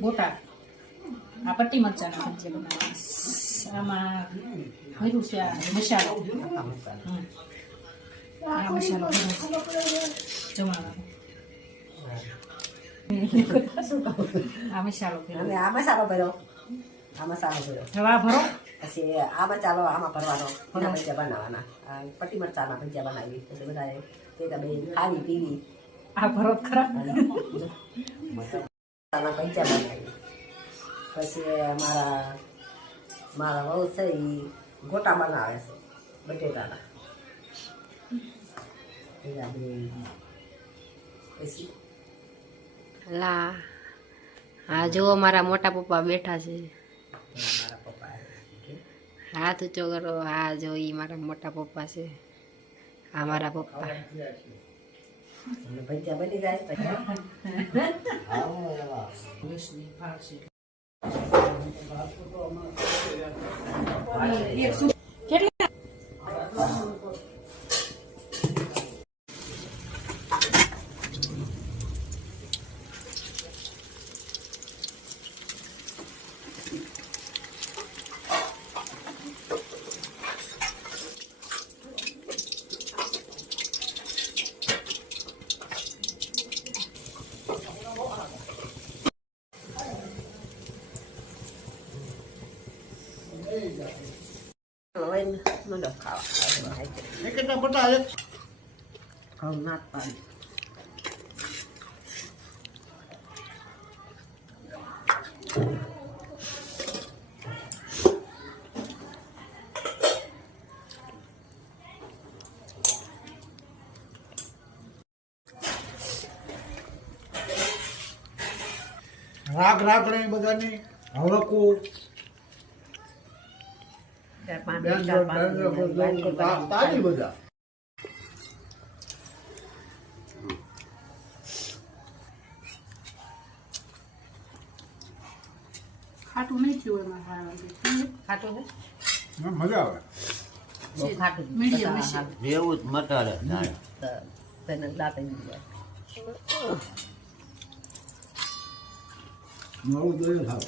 ગોટા. આ પટ્ટી મરચાના ભજીયા બનાવવાના આમાં ભર્યું છે આ મસાલો. હમ. આ મસાલો જમવાનું આ મસાલો ભર્યો. આ મસાલો ભર્યો. આ ભરો. પછી આ મસાલો આમાં ભરવાનો એના ભજીયા બનાવવાના આ પટ્ટી મરચાના ભજીયા બનાવી. પછી બધાએ ભેગા બે ખાવી પીવી. આ ભરો જ ખરા. મસાલાના ભજીયા બનાવી. પછી મારા મારા વહુ છે એ ગોટા બનાવે છે બટેટાના. ભેગા પછી? લા હા જુઓ મારા મોટા પપ્પા બેઠા છે. હાથ ઊંચો કરો હા જો એ મારા મોટા પપ્પા છે. આ મારા પપ્પા. અને હવે મંડો ખાવા કેટલા બટા એક ઘઉં નાખ પાડી રાગ રાખણી બધાની હવકું ચાર પાંચ બેન ચાર બેન પાંચ તાજી બધા ખાટું નહીં થયું એમાં ખાવાનું ખાટું છે? મજા આવે. ખાટું? જ મટાડે તેને દાંત નવું ખાવ